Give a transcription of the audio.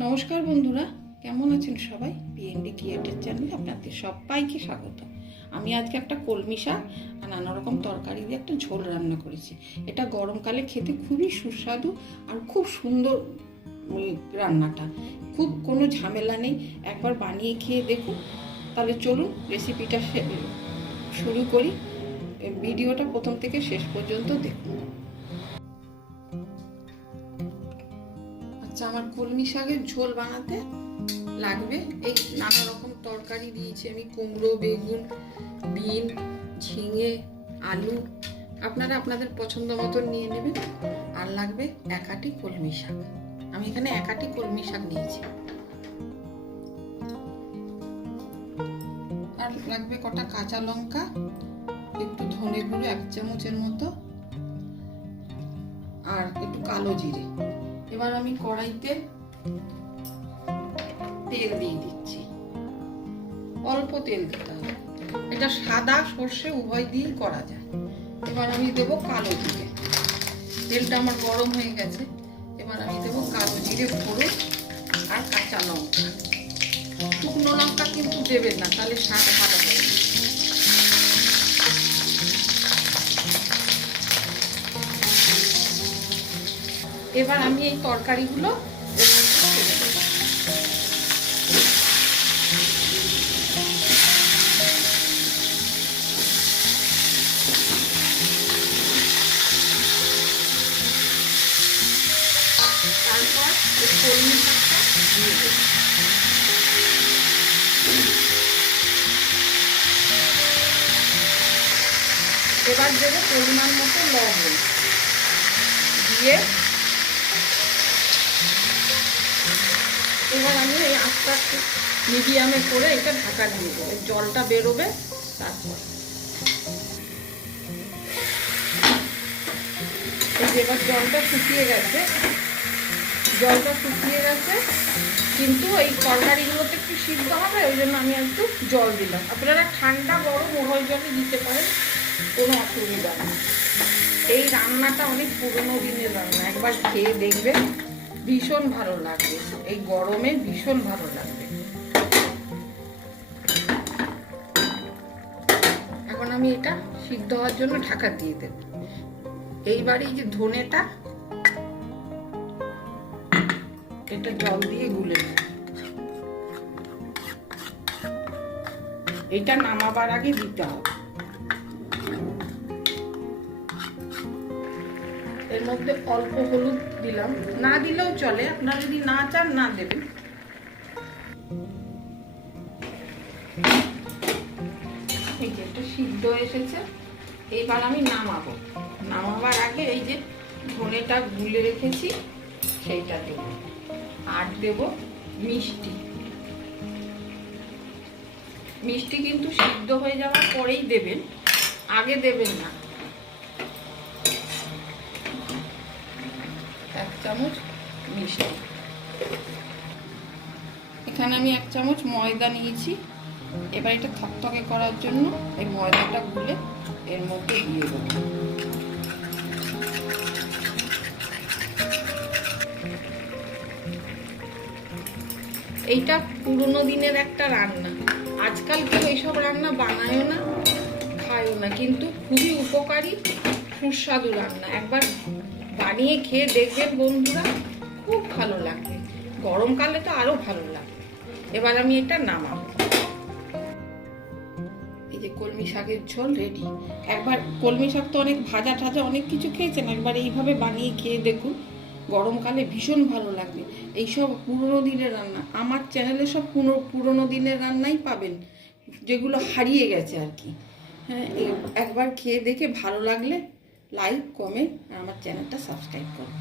নমস্কার বন্ধুরা, কেমন আছেন সবাই? পিএনডি ক্রিয়েটের চ্যানেলে আপনাদের সবাইকে স্বাগত। আমি আজকে একটা কলমি শাক আর নানা রকম তরকারি দিয়ে একটা ঝোল রান্না করেছি। এটা গরমকালে খেতে খুবই সুস্বাদু আর খুব সুন্দর রান্নাটা, খুব কোনো ঝামেলা নেই। একবার বানিয়ে খেয়ে দেখুন। তাহলে চলুন রেসিপিটা শুরু করি। ভিডিওটা প্রথম থেকে শেষ পর্যন্ত দেখুন। আচ্ছা, আমার কলমি শাকের ঝোল বানাতে লাগবে এই নানা রকম তরকারি দিয়েছি আমি, কুমড়ো, বেগুন, বিন, ঝিঙে, আলু, আপনারা আপনাদের পছন্দ মতন নিয়ে নেবেন। আর লাগবে এক আঁটি কলমি শাক, আমি এখানে এক আঁটি কলমি শাক নিয়েছি। আর লাগবে কটা কাঁচা লঙ্কা, একটু ধনে গুঁড়ো 1 চামচের মতো, আর একটু কালো জিরে। এবার আমি কড়াইতে তেল দিয়ে দিচ্ছি, অল্প তেল দিতে হবে। এটা সাদা সর্ষে উভয় দিয়েই করা যায়। এবার আমি দেবো কালো জিরে। তেলটা আমার গরম হয়ে গেছে। এবার আমি দেবো কালো জিরে ফোড়ন আর কাঁচা লঙ্কা। শুকনো লঙ্কা কিন্তু দেবেন না, তাহলে শাক ভালো হবে। এবার আমি এই তরকারিগুলো তারপর কলমি শাকটা দিয়ে দেব। এবার দেবো পরিমাণ মতো লবণ দিয়ে এবার আমি এই আস্তে আস্তে মিডিয়ামে করে এটা ঢাকা দিয়ে দেবো, জলটা বেরোবে। তারপর এই যে এবার জলটা শুকিয়ে গেছে, কিন্তু এই তরকারিগুলোতে একটু সিদ্ধ হবে, ওই জন্য আমি একটু জল দিলাম। আপনারা ঠান্ডা গরম উভয় জলই দিতে পারেন, কোনো অসুবিধা নেই। এই রান্নাটা অনেক পুরোনো দিনের রান্না, একবার খেয়ে দেখবেন, ভীষণ ভালো লাগবে। এই গরমে ভীষণ ভালো লাগবে। এখন আমি এটা সিদ্ধ হওয়ার জন্য ঢাকা দিয়ে দেব। এইবারে এই যে ধনেটা, এটা জল দিয়ে গুলে নেব। এটা নামাবার আগে দিতে হবে। এর মধ্যে অল্প হলুদ দিলাম, না দিলেও চলে, আপনারা যদি না চান না দেবেন। এই যে এটা সিদ্ধ এসেছে, এইবার আমি নামাবো। নামাবার আগে এই যে ধনেটা গুলে রেখেছি সেইটা দেব, আর দেব মিষ্টি। মিষ্টি কিন্তু সিদ্ধ হয়ে যাওয়ার পরেই দেবেন, আগে দেবেন না। 1 চামচ মিষ্টি। এখানে আমি 1 চামচ ময়দা নিয়েছি। এবার এটা থকথকে করার জন্য এই ময়দাটা গুলে এর মধ্যে দিয়ে দেবো। এইটা পুরোনো দিনের একটা রান্না, আজকাল কেউ এইসব রান্না বানায়ও না, খায়ও না, কিন্তু খুবই উপকারী সুস্বাদু রান্না। একবার বানিয়ে খেয়ে দেখবেন বন্ধুরা, খুব ভালো লাগবে। গরমকালে তো আরো ভালো লাগবে। এবার আমি এটা নামাবো। এই যে কলমি শাকের ঝোল রেডি। একবার কলমি শাক তো অনেক ভাজা টাজা অনেক কিছু খেয়েছেন, একবার এইভাবে বানিয়ে খেয়ে দেখুন, গরমকালে ভীষণ ভালো লাগবে। এইসব পুরোনো দিনের রান্না আমার চ্যানেলে সব পুরোনো দিনের রান্নাই পাবেন, যেগুলো হারিয়ে গেছে আর কি। হ্যাঁ, একবার খেয়ে দেখে ভালো লাগলে লাইক, কমেন্ট আর আমার চ্যানেলটা সাবস্ক্রাইব করুন।